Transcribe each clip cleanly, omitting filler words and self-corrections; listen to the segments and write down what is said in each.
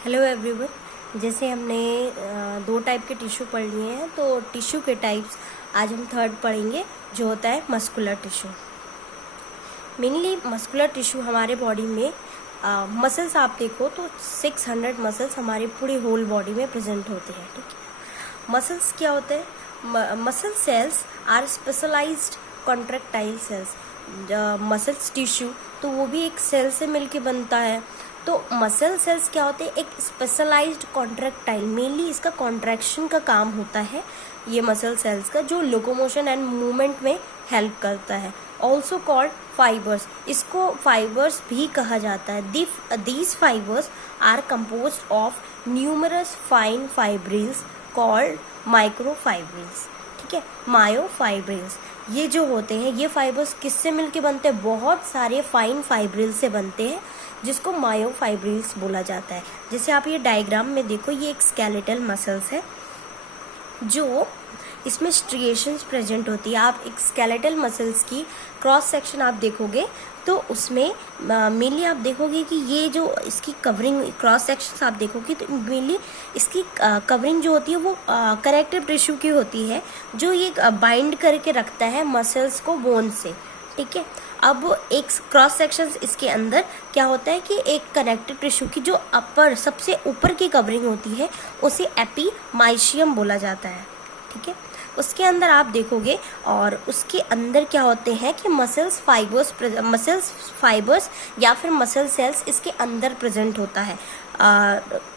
Hello everyone. जैसे हमने दो टाइप के टिश्यू पढ़ लिए हैं, तो टिश्यू के टाइप्स आज हम थर्ड पढ़ेंगे, जो होता है muscular tissue. Mainly muscular tissue हमारे बॉडी में मसल्स आप देखो तो 600 मसल्स हमारे पूरे होल बॉडी में प्रेजेंट होते हैं। ठीक है, मसल्स क्या होते हैं? Muscle cells are specialised contractile cells. Muscles tissue तो वो भी एक सेल से मिलके बनता है। तो मसल सेल्स क्या होते हैं? एक स्पेशलाइज्ड कॉन्ट्रैक्टाइल, मेनली इसका कॉन्ट्रैक्शन का काम होता है ये मसल सेल्स का, जो लोकोमोशन एंड मूवमेंट में हेल्प करता है। ऑल्सो कॉल्ड फाइबर्स, इसको फाइबर्स भी कहा जाता है। These fibres are composed of numerous fine fibrils called microfibrils. ठीक है, मायोफाइब्रिल्स ये जो होते हैं, ये फाइबर्स किससे मिलके बनते हैं? बहुत सारे फाइन फाइब्रिल्स से बनते हैं, जिसको मायोफाइब्रिल्स बोला जाता है। जैसे आप ये डायग्राम में देखो, ये एक स्केलेटल मसल्स है, जो इसमें स्ट्रिएशंस प्रेजेंट होती है। आप एक स्केलेटल मसल्स की क्रॉस सेक्शन आप देखोगे तो उसमें मेनली आप देखोगे कि ये जो इसकी कवरिंग क्रॉस सेक्शन आप देखोगे तो मेनली इसकी कवरिंग जो होती है वो कनेक्टिव टिश्यू की होती है, जो ये बाइंड करके रखता है मसल्स को बोन से। ठीक है, अब एक क्रॉस सेक्शन इसके अंदर क्या होता है कि एक कनेक्टिव टिश्यू की जो अपर सबसे ऊपर की कवरिंग होती है उसे एपीमाइशियम बोला जाता है। ठीक है, उसके अंदर आप देखोगे और उसके अंदर क्या होते हैं कि मसल्स फाइबर्स या फिर मसल सेल्स इसके अंदर प्रेजेंट होता है।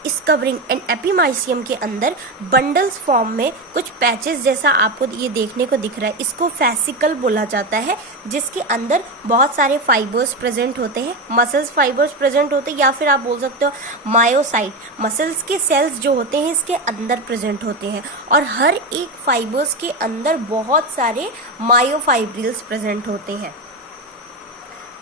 इस कवरिंग एंड एपीमाइशियम के अंदर बंडल्स फॉर्म में कुछ पैचेस जैसा आपको ये देखने को दिख रहा है, इसको फेसिकल बोला जाता है, जिसके अंदर बहुत सारे फाइबर्स प्रेजेंट होते हैं, मसल्स फाइबर्स प्रेजेंट होते हैं, या फिर आप बोल सकते हो मायोसाइट, मसल्स के सेल्स जो होते हैं इसके अंदर प्रेजेंट होते हैं। और हर एक फाइबर्स के अंदर बहुत सारे मायोफाइब्रिल्स प्रेजेंट होते हैं।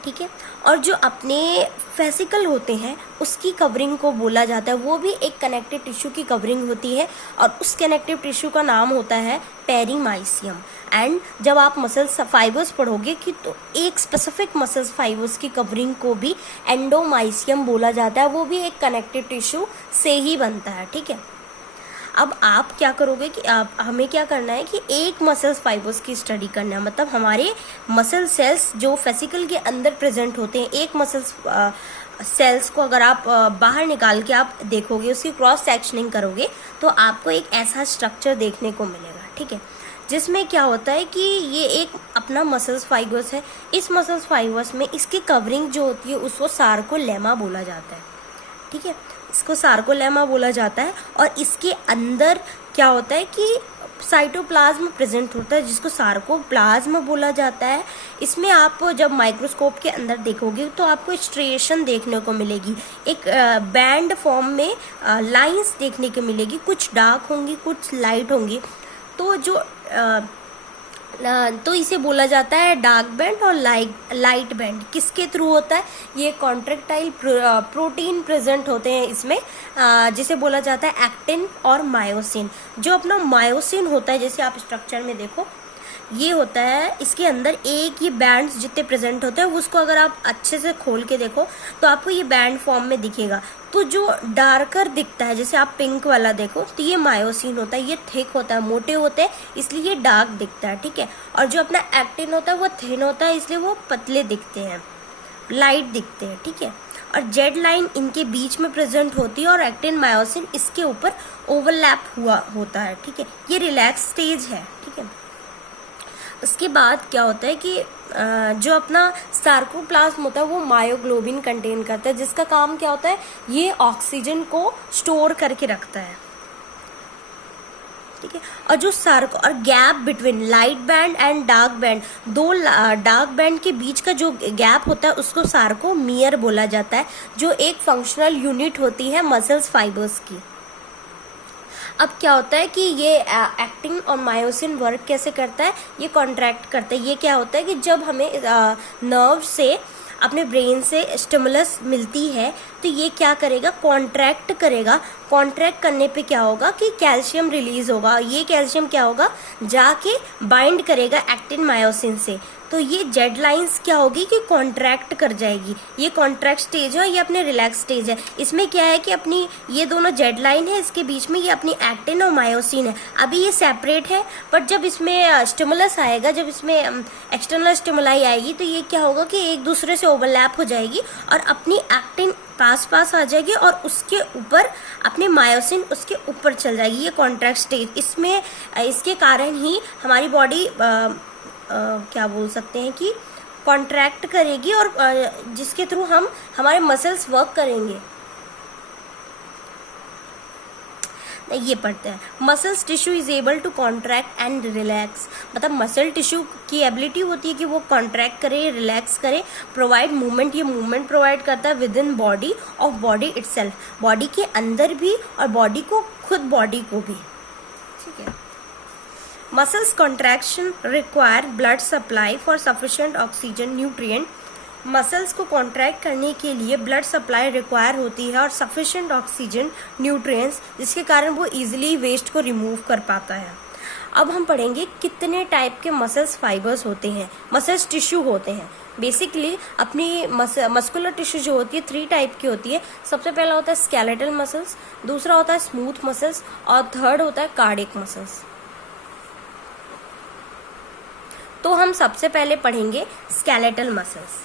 ठीक है, और जो अपने फेसिकल होते हैं उसकी कवरिंग को बोला जाता है, वो भी एक कनेक्टिव टिश्यू की कवरिंग होती है, और उस कनेक्टिव टिश्यू का नाम होता है पेरीमाइसियम। एंड जब आप मसल्स फाइबर्स पढ़ोगे कि तो एक स्पेसिफिक मसल्स फाइबर्स की कवरिंग को भी एंडोमाइसियम बोला जाता है, वो भी एक कनेक्टिव टिश्यू से ही बनता है। ठीक है, अब आप क्या करोगे कि हमें क्या करना है कि एक मसल्स फाइबर्स की स्टडी करना है, मतलब हमारे मसल सेल्स जो फेसिकल के अंदर प्रेजेंट होते हैं, एक मसल्स सेल्स को अगर आप बाहर निकाल के आप देखोगे, उसकी क्रॉस सेक्शनिंग करोगे तो आपको एक ऐसा स्ट्रक्चर देखने को मिलेगा। ठीक है, जिसमें क्या होता है कि ये एक अपना मसल्स फाइबर्स है। इस मसल्स फाइबर्स में इसकी कवरिंग जो होती है उसको सार्कोलेमा बोला जाता है। ठीक है, इसको सार्कोलेमा बोला जाता है, और इसके अंदर क्या होता है कि साइटोप्लाज्म प्रेजेंट होता है, जिसको सार्कोप्लाज्म बोला जाता है। इसमें आप जब माइक्रोस्कोप के अंदर देखोगे तो आपको स्ट्रिएशन देखने को मिलेगी, एक बैंड फॉर्म में लाइंस देखने को मिलेगी, कुछ डार्क होंगी कुछ लाइट होंगी। तो इसे बोला जाता है डार्क बैंड और लाइट बैंड। किसके थ्रू होता है? ये कॉन्ट्रैक्टाइल प्रोटीन प्रेजेंट होते हैं इसमें, जिसे बोला जाता है एक्टिन और मायोसिन। जो अपना मायोसिन होता है, जैसे आप स्ट्रक्चर में देखो ये होता है, इसके अंदर एक ये बैंड्स जितने प्रेजेंट होते हैं उसको अगर आप अच्छे से खोल के देखो तो आपको ये बैंड फॉर्म में दिखेगा। तो जो डार्कर दिखता है, जैसे आप पिंक वाला देखो तो ये मायोसिन होता है, ये थिक होता है, मोटे होते हैं इसलिए ये डार्क दिखता है। ठीक है, और जो अपना एक्टिन होता है वो थिन होता है, इसलिए वो पतले दिखते हैं, लाइट दिखते हैं। ठीक है, और जेड लाइन इनके बीच में प्रेजेंट होती है, और एक्टिन मायोसिन इसके ऊपर ओवरलैप हुआ होता है। ठीक है, ये रिलैक्स स्टेज है। ठीक है, उसके बाद क्या होता है कि जो अपना सार्कोप्लाज्म होता है वो मायोग्लोबिन कंटेन करता है, जिसका काम क्या होता है? ये ऑक्सीजन को स्टोर करके रखता है। ठीक है, और जो और gap between light band and dark band, दो डार्क बैंड के बीच का जो गैप होता है उसको सार्कोमियर बोला जाता है, जो एक फंक्शनल यूनिट होती है मसल्स फाइबर्स की। अब क्या होता है कि ये एक्टिन और मायोसिन वर्क कैसे करता है? ये कॉन्ट्रैक्ट करता है। ये क्या होता है कि जब हमें नर्व से अपने ब्रेन से स्टिमुलस मिलती है तो ये क्या करेगा? कॉन्ट्रैक्ट करेगा। कॉन्ट्रैक्ट करने पे क्या होगा कि कैल्शियम रिलीज होगा। ये कैल्शियम क्या होगा? जाके बाइंड करेगा एक्टिन मायोसिन से, तो ये जेड लाइंस क्या होगी कि कॉन्ट्रैक्ट कर जाएगी। ये कॉन्ट्रैक्ट स्टेज है, ये अपने रिलैक्स स्टेज है। इसमें क्या है कि अपनी ये दोनों जेड लाइन है, इसके बीच में ये अपनी एक्टिन और मायोसिन है। अभी ये सेपरेट है, बट जब इसमें स्टिमुलस आएगा, जब इसमें एक्सटर्नल स्टिमुलाई आएगी, तो ये क्या होगा कि एक दूसरे से ओवरलैप हो जाएगी और अपनी एक्टिन पास आ जाएगी और उसके ऊपर अपने मायोसिन उसके ऊपर चल जाएगी। ये कॉन्ट्रैक्ट स्टेज, इसमें इसके कारण ही हमारी बॉडी क्या बोल सकते हैं कि कॉन्ट्रैक्ट करेगी और जिसके थ्रू हम हमारे मसल्स वर्क करेंगे। ये पढ़ते हैं, muscles tissue is able to contract and relax. मतलब मसल टिश्यू की एबिलिटी होती है कि वो कॉन्ट्रैक्ट करे, रिलैक्स करे, प्रोवाइड मूवमेंट। ये मूवमेंट प्रोवाइड करता है within body of body itself, body के अंदर भी और बॉडी को खुद बॉडी को भी। ठीक है। Muscles contraction require blood supply for sufficient oxygen nutrient. Muscles को कॉन्ट्रैक्ट करने के लिए ब्लड सप्लाई रिक्वायर होती है और सफिशिएंट ऑक्सीजन न्यूट्रिएंट्स, जिसके कारण वो इजीली वेस्ट को रिमूव कर पाता है। अब हम पढ़ेंगे कितने टाइप के मसल्स फाइबर्स होते हैं, मसल्स टिश्यू होते हैं। बेसिकली अपनी मस्कुलर टिश्यू जो होती है 3 टाइप की होती है। सबसे पहला होता है स्केलेटल मसल्स, दूसरा होता है स्मूथ मसल्स और थर्ड होता है कार्डियक मसल्स। तो हम सबसे पहले पढ़ेंगे skeletal muscles.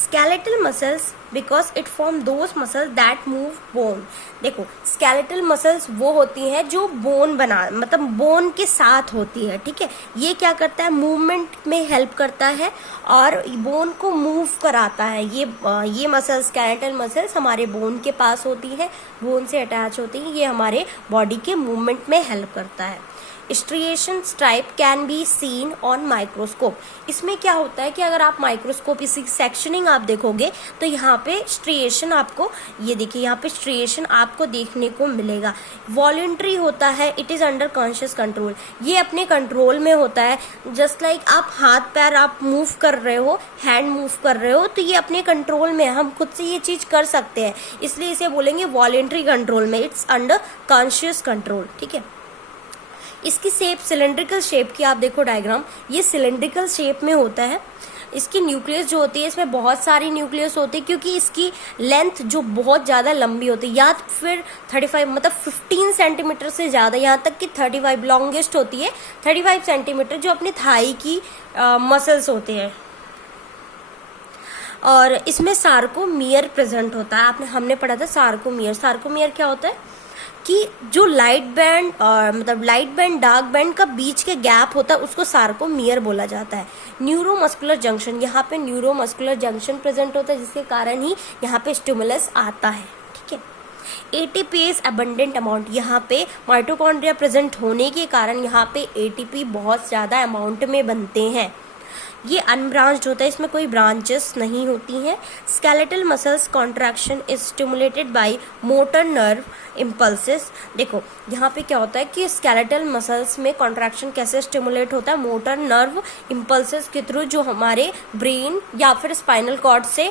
Skeletal muscles because it form those muscles that move bone। देखो skeletal muscles वो होती हैं जो बोन मतलब बोन के साथ होती है। ठीक है, ये क्या करता है, मूवमेंट में हेल्प करता है और बोन को मूव कराता है। ये मसल्स skeletal मसल्स हमारे बोन के पास होती है, बोन से अटैच होती है। ये हमारे बॉडी के मूवमेंट में हेल्प करता है। Striation stripe can be seen on microscope. इसमें क्या होता है कि अगर आप माइक्रोस्कोप इसी सेक्शनिंग आप देखोगे तो यहाँ पे स्ट्रिएशन आपको, ये देखिए यहाँ पे स्ट्रिएशन आपको देखने को मिलेगा। वॉलंटरी होता है, it is under conscious control. ये अपने कंट्रोल में होता है। जस्ट लाइक आप हाथ पैर आप मूव कर रहे हो, हैंड मूव कर रहे हो, तो ये अपने कंट्रोल में है, हम खुद से ये चीज़ कर सकते हैं, इसलिए इसे बोलेंगे वॉलंटरी कंट्रोल में, इट्स अंडर कॉन्शियस कंट्रोल। ठीक है। इसकी शेप सिलेंड्रिकल शेप की आप देखो डायग्राम, ये सिलेंड्रिकल शेप में होता है। इसकी न्यूक्लियस जो होती है, इसमें बहुत सारी न्यूक्लियस होती है क्योंकि इसकी लेंथ जो बहुत ज़्यादा लंबी होती है, या फिर 35 मतलब 15 सेंटीमीटर से ज़्यादा, यहाँ तक कि 35 लॉन्गेस्ट होती है 35 सेंटीमीटर, जो अपनी थाई की मसल्स होते हैं। और इसमें सार्कोमियर प्रेजेंट होता है। हमने पढ़ा था सार्कोमियर। सार्कोमियर क्या होता है कि जो लाइट बैंड मतलब लाइट बैंड डार्क बैंड का बीच के गैप होता है, उसको सार्कोमियर बोला जाता है। न्यूरोमस्कुलर जंक्शन, यहाँ पे न्यूरोमस्कुलर जंक्शन प्रेजेंट होता है, जिसके कारण ही यहाँ पे स्टिमुलस आता है। ठीक है। एटीपी अबंडेंट अमाउंट, यहाँ पे माइटोकॉन्ड्रिया प्रेजेंट होने के कारण यहाँ पे एटीपी बहुत ज़्यादा अमाउंट में बनते हैं। ये अनब्रांच्ड होता है, इसमें कोई ब्रांचेस नहीं होती हैं। Skeletal muscles contraction is stimulated by motor nerve impulses. देखो यहाँ पे क्या होता है कि स्केलेटल मसल्स में कॉन्ट्रैक्शन कैसे स्टिमुलेट होता है, मोटर नर्व इम्पल्सेस के थ्रू, जो हमारे ब्रेन या फिर स्पाइनल कॉर्ड से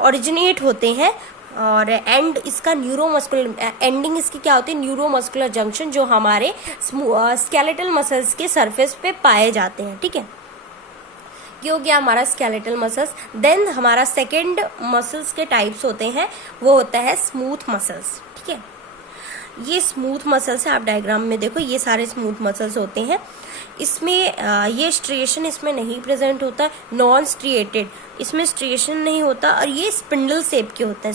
ओरिजिनेट होते हैं। और एंड इसका न्यूरोमस्कुलर एंडिंग इसकी क्या होती है, न्यूरोमस्कुलर जंक्शन, जो हमारे स्केलेटल मसल्स के सरफेस पे पाए जाते हैं। ठीक है, ये हो गया हमारा स्केलेटल मसल्स। देन हमारा सेकेंड मसल्स के टाइप्स होते हैं, वो होता है स्मूथ मसल्स। ठीक है, ये स्मूथ मसल्स है, आप डायग्राम में देखो ये सारे स्मूथ मसल्स होते हैं। इसमें ये स्ट्रिएशन इसमें नहीं प्रेजेंट होता, नॉन स्ट्रिएटेड, इसमें स्ट्रिएशन नहीं होता और ये स्पिंडल शेप के होते हैं।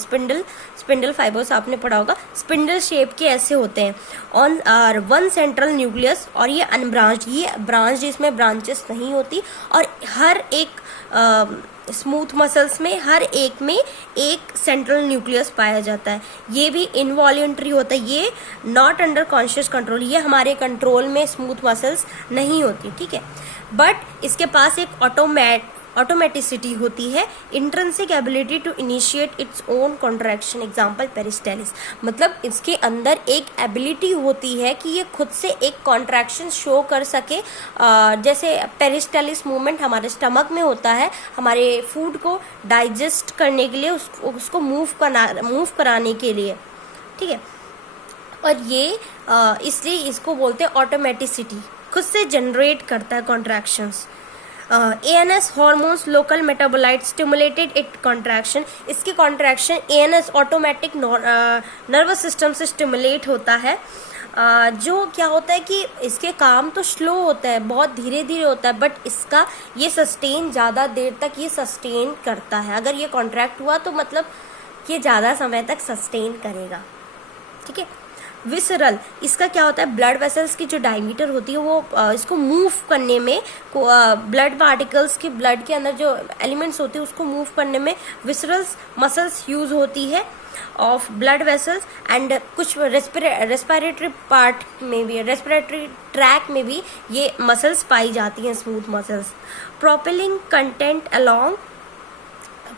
स्पिंडल फाइबर्स आपने पढ़ा होगा, स्पिंडल शेप के ऐसे होते हैं ऑन वन सेंट्रल न्यूक्लियस, और ये अनब्रांच्ड, ये ब्रांच्ड, इसमें ब्रांचेस नहीं होती। और हर एक स्मूथ मसल्स में हर एक में एक सेंट्रल न्यूक्लियस पाया जाता है। ये भी इनवॉल्यूंटरी होता है, ये नॉट अंडर कॉन्शियस कंट्रोल, ये हमारे कंट्रोल में स्मूथ मसल्स नहीं होती। ठीक है, बट इसके पास एक ऑटोमेटिसिटी होती है, intrinsic ability to initiate its own contraction, example peristalsis. मतलब इसके अंदर एक एबिलिटी होती है कि ये खुद से एक कॉन्ट्रैक्शन शो कर सके। जैसे पेरिस्टालिस मूवमेंट हमारे स्टमक में होता है, हमारे फूड को डाइजेस्ट करने के लिए, उसको मूव कराने के लिए। ठीक है, और ये इसलिए इसको बोलते हैं ऑटोमेटिसिटी, खुद से जनरेट करता है contractions. ANS hormones local metabolite stimulated it contraction, इसकी contraction ANS automatic nervous system से स्टिमुलेट होता है। जो क्या होता है कि इसके काम तो स्लो होता है, बहुत धीरे धीरे होता है, बट इसका ये सस्टेन ज़्यादा देर तक ये सस्टेन करता है। अगर ये कॉन्ट्रैक्ट हुआ तो मतलब ये ज़्यादा समय तक सस्टेन करेगा, ठीक है। विसरल, इसका क्या होता है, ब्लड वेसल्स की जो डायमीटर होती है वो इसको मूव करने में, ब्लड पार्टिकल्स के ब्लड के अंदर जो एलिमेंट्स होते हैं उसको मूव करने में विसरल्स मसल्स यूज होती है ऑफ ब्लड वेसल्स। एंड कुछ रेस्पिरेटरी पार्ट में भी, रेस्पिरेटरी ट्रैक में भी ये मसल्स पाई जाती हैं, smooth muscles. Propelling content along,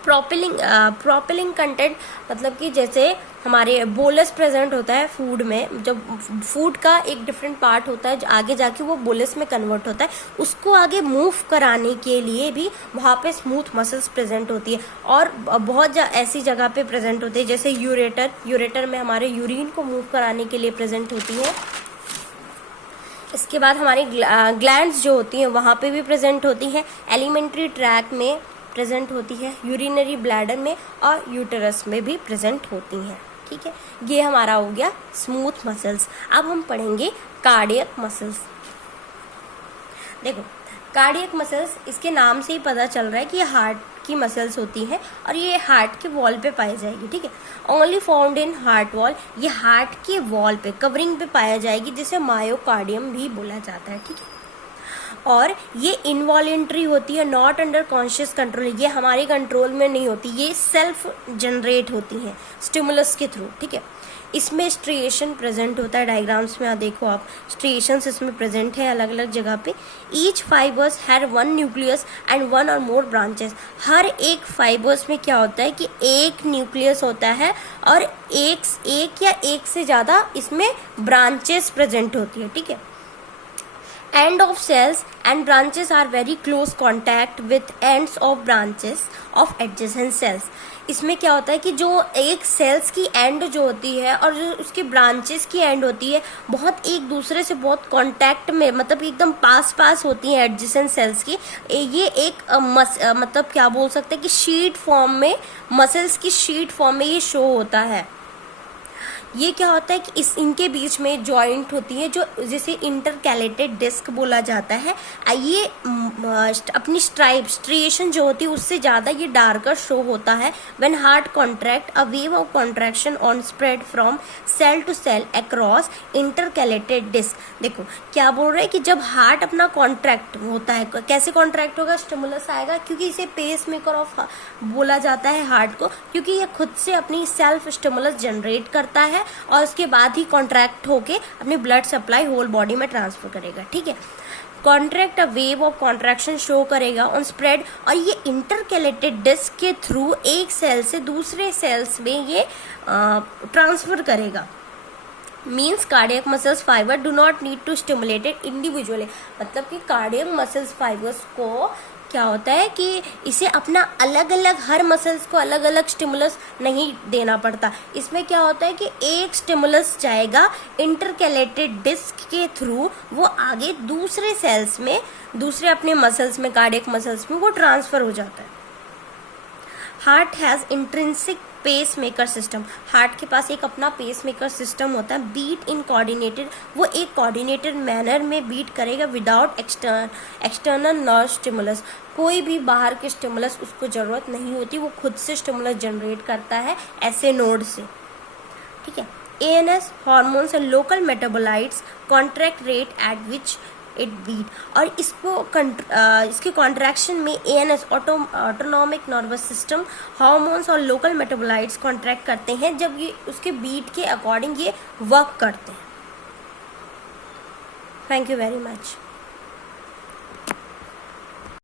propelling content मतलब कि जैसे हमारे बोलस प्रेजेंट होता है फूड में, जब फूड का एक डिफरेंट पार्ट होता है जो आगे जाके वो बोलस में कन्वर्ट होता है, उसको आगे मूव कराने के लिए भी वहाँ पे स्मूथ मसल्स प्रेजेंट होती है। और बहुत ऐसी जगह पे प्रेजेंट होती है जैसे यूरेटर में हमारे यूरिन को मूव कराने के लिए प्रेजेंट होती है। इसके बाद हमारी ग्लैंड्स जो होती हैं वहाँ पे भी प्रेजेंट होती हैं, एलिमेंट्री ट्रैक में प्रेजेंट होती है, यूरिनरी ब्लैडर में और यूटेरस में भी प्रेजेंट होती हैं, ठीक है। ये हमारा हो गया स्मूथ मसल्स। अब हम पढ़ेंगे कार्डियक मसल्स। देखो कार्डियक मसल्स, इसके नाम से ही पता चल रहा है कि ये हार्ट की मसल्स होती हैं और ये हार्ट के वॉल पे पाई जाएगी, ठीक है। Only found in heart wall, ये हार्ट के वॉल पे कवरिंग पे पाया जाएगी, जिसे मायोकार्डियम भी बोला जाता है, ठीक है। और ये इनवॉलेंट्री होती है, नॉट अंडर कॉन्शियस कंट्रोल, ये हमारे कंट्रोल में नहीं होती, ये सेल्फ जनरेट होती हैं स्टिमुलस के थ्रू, ठीक है। इसमें स्ट्रिएशन प्रेजेंट होता है, डायग्राम्स में आप देखो, आप स्ट्रिएशंस इसमें प्रेजेंट है अलग अलग जगह पे। Each fibres have one nucleus and one और मोर ब्रांचेस, हर एक फाइबर्स में क्या होता है कि एक न्यूक्लियस होता है और एक या एक से ज़्यादा इसमें ब्रांचेस प्रेजेंट होती है, ठीक है। End of cells and branches are very close contact with ends of branches of adjacent cells. इसमें क्या होता है कि जो एक सेल्स की एंड जो होती है और जो उसकी ब्रांचेस की एंड होती है बहुत एक दूसरे से बहुत कांटेक्ट में, मतलब एकदम पास होती हैं एडजेसेंट सेल्स की। ये एक मतलब क्या बोल सकते हैं कि शीट फॉर्म में, मसल्स की शीट फॉर्म में ये शो होता है। ये क्या होता है कि इनके बीच में जॉइंट होती है जो जिसे इंटरकैलेटेड डिस्क बोला जाता है। ये अपनी स्ट्रिएशन जो होती है उससे ज़्यादा ये डार्कर शो होता है। When heart contract, a wave of contraction on spread from cell to cell across intercalated disc. देखो क्या बोल रहे हैं कि जब हार्ट अपना कॉन्ट्रैक्ट होता है, कैसे कॉन्ट्रैक्ट होगा, स्टिमुलस आएगा, क्योंकि इसे पेस मेकर ऑफ बोला जाता है हार्ट को, क्योंकि ये खुद से अपनी सेल्फ स्टिमुलस जनरेट करता है और उसके बाद ही कॉन्ट्रैक्ट होके अपनी ब्लड सप्लाई होल बॉडी में ट्रांसफर करेगा, ठीक है। Contract, a wave of contraction show करेगा ऑन स्प्रेड, और ये इंटरकैलेटेड डिस्क के थ्रू एक सेल से दूसरे सेल्स में ये ट्रांसफर करेगा। Means cardiac muscles fibre do not need to stimulated individually, मतलब कि कार्डियक मसल्स फाइबर्स को क्या होता है कि इसे अपना अलग अलग, हर मसल्स को अलग अलग स्टिमुलस नहीं देना पड़ता। इसमें क्या होता है कि एक स्टिमुलस जाएगा इंटरकैलेटेड डिस्क के थ्रू, वो आगे दूसरे सेल्स में, दूसरे अपने मसल्स में, कार्डियक मसल्स में वो ट्रांसफर हो जाता है। Heart has intrinsic pace maker system, heart के पास एक अपना पेस मेकर सिस्टम होता है। बीट इन कोऑर्डिनेटेड, वो एक कोऑर्डिनेटेड मैनर में बीट करेगा विदाउट एक्सटर्नल नर्व स्टिमुलस, कोई भी बाहर के स्टिमुलस उसको ज़रूरत नहीं होती, वो खुद से स्टिमुलस जनरेट करता है ऐसे नोड से, ठीक है। ANS hormones and local metabolites contract rate at which it beat, और इसके कॉन्ट्रैक्शन में ANS autonomic nervous system hormones और लोकल मेटाबोलाइट्स कॉन्ट्रैक्ट करते हैं जब ये उसके बीट के अकॉर्डिंग ये वर्क करते हैं। Thank you very much.